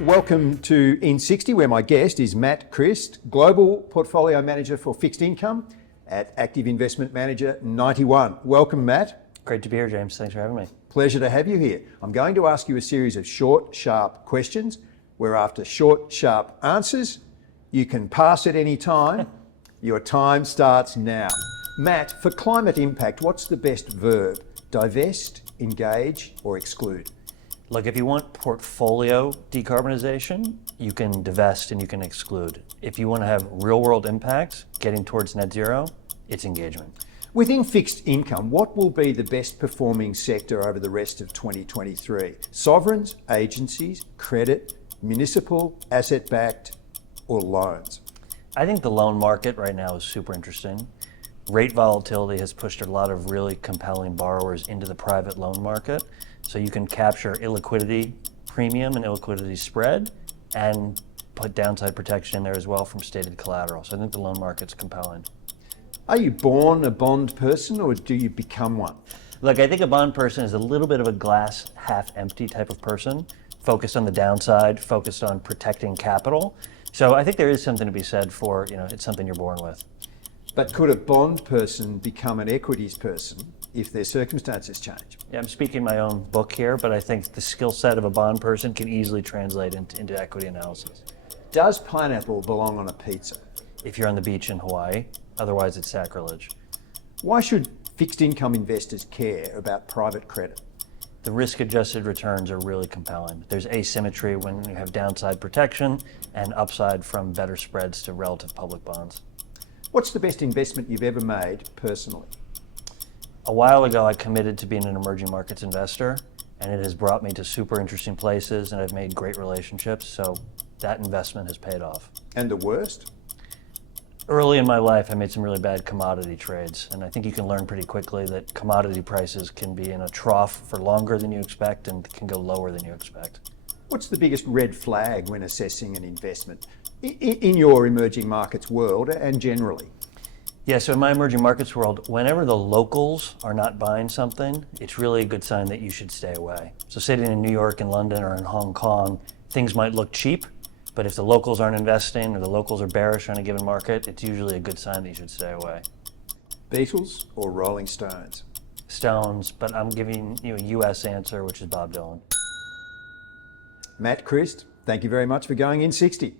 Welcome to IN60, where my guest is Matt Christ, Global Portfolio Manager for Fixed Income at Active Investment Manager 91. Welcome, Matt. Great to be here, James. Thanks for having me. Pleasure to have you here. I'm going to ask you a series of short, sharp questions, where after short, sharp answers, you can pass at any time. Your time starts now. Matt, for climate impact, what's the best verb? Divest, engage, or exclude? Look, if you want portfolio decarbonization, you can divest and you can exclude. If you want to have real-world impacts, getting towards net zero, it's engagement. Within fixed income, what will be the best performing sector over the rest of 2023? Sovereigns, agencies, credit, municipal, asset-backed, or loans? I think the loan market right now is super interesting. Rate volatility has pushed a lot of really compelling borrowers into the private loan market. So you can capture illiquidity premium and illiquidity spread and put downside protection in there as well from stated collateral. So I think the loan market's compelling. Are you born a bond person or do you become one? Look, I think a bond person is a little bit of a glass half empty type of person, focused on the downside, focused on protecting capital. So I think there is something to be said for, it's something you're born with. But could a bond person become an equities person if their circumstances change? Yeah, I'm speaking my own book here, but I think the skill set of a bond person can easily translate into equity analysis. Does pineapple belong on a pizza? If you're on the beach in Hawaii, otherwise it's sacrilege. Why should fixed income investors care about private credit? The risk-adjusted returns are really compelling. There's asymmetry when you have downside protection and upside from better spreads to relative public bonds. What's the best investment you've ever made personally? A while ago, I committed to being an emerging markets investor, and it has brought me to super interesting places, and I've made great relationships, so that investment has paid off. And the worst? Early in my life, I made some really bad commodity trades, and I think you can learn pretty quickly that commodity prices can be in a trough for longer than you expect and can go lower than you expect. What's the biggest red flag when assessing an investment in your emerging markets world and generally? Yeah, so in my emerging markets world, whenever the locals are not buying something, it's really a good sign that you should stay away. So sitting in New York and London or in Hong Kong, things might look cheap, but if the locals aren't investing or the locals are bearish on a given market, it's usually a good sign that you should stay away. Beatles or Rolling Stones? Stones, but I'm giving you a US answer, which is Bob Dylan. Matt Christ, thank you very much for going IN60.